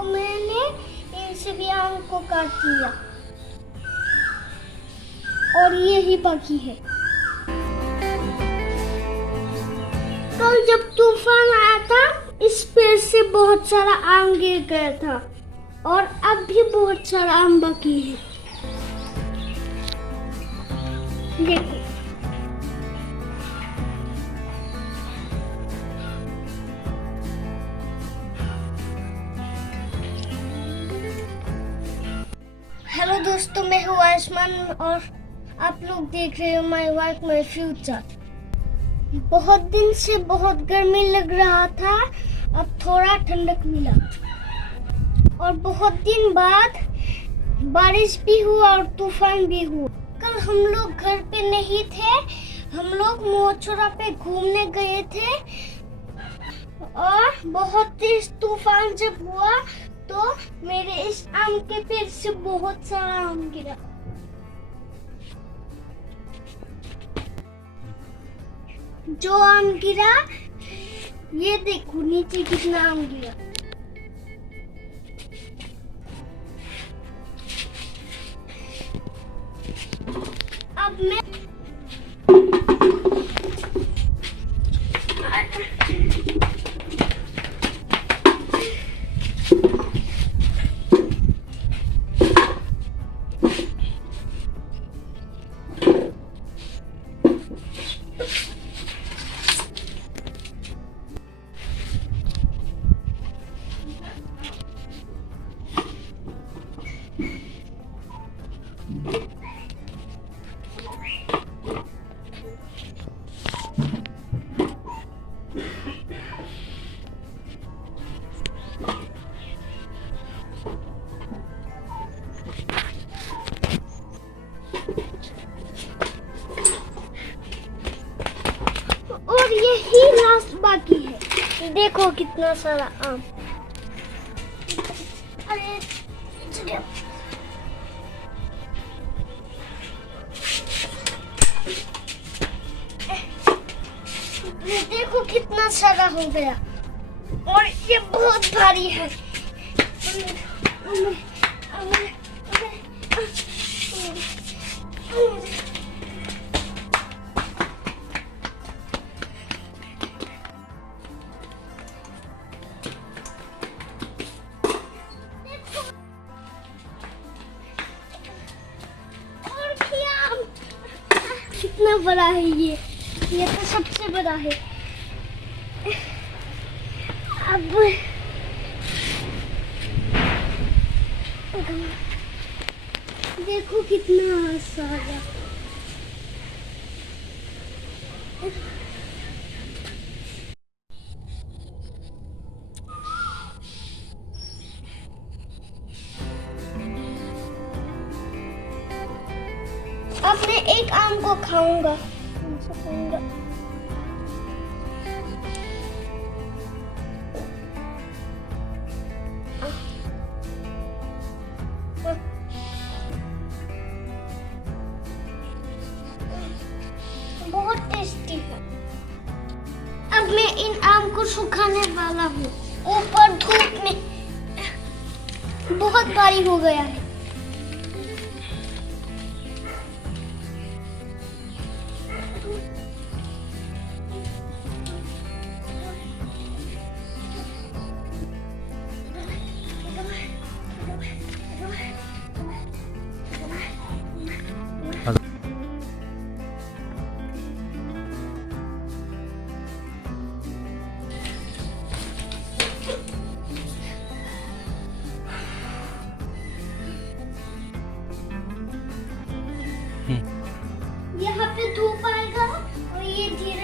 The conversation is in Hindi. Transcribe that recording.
तो मैंने इन सभी आम को काट लिया और ये ही बाकी है। कल जब तूफान आया था इस पेड़ से बहुत सारा आम गिर गया था और अब भी बहुत सारा आम बाकी है। देखो हेलो दोस्तों, मैं हूँ आयुष्मान और आप लोग देख रहे हो माय वर्क माय फ्यूचर। बहुत दिन से बहुत गर्मी लग रहा था, अब थोड़ा ठंडक मिला और बहुत दिन बाद बारिश भी हुआ और तूफान भी हुआ। कल हम लोग घर पे नहीं थे, हम लोग मोचोरा पे घूमने गए थे और बहुत तेज तूफान जब हुआ तो मेरे इस आम के पेड़ से बहुत सारा आम गिरा। जो आम गिरा ये देखो नीचे कितना आम गिरा। अब मैं और यही लास्ट बाकी है। देखो कितना सारा आम। अरे ये देखो कितना सारा हो गया और ये बहुत भारी है। कितना बड़ा है ये तो सबसे बड़ा है। अब देखो कितना सारा। अब मैं एक आम को खाऊंगा। बहुत टेस्टी है। अब मैं इन आम को सुखाने वाला हूँ। ऊपर धूप में बहुत भारी हो गया है।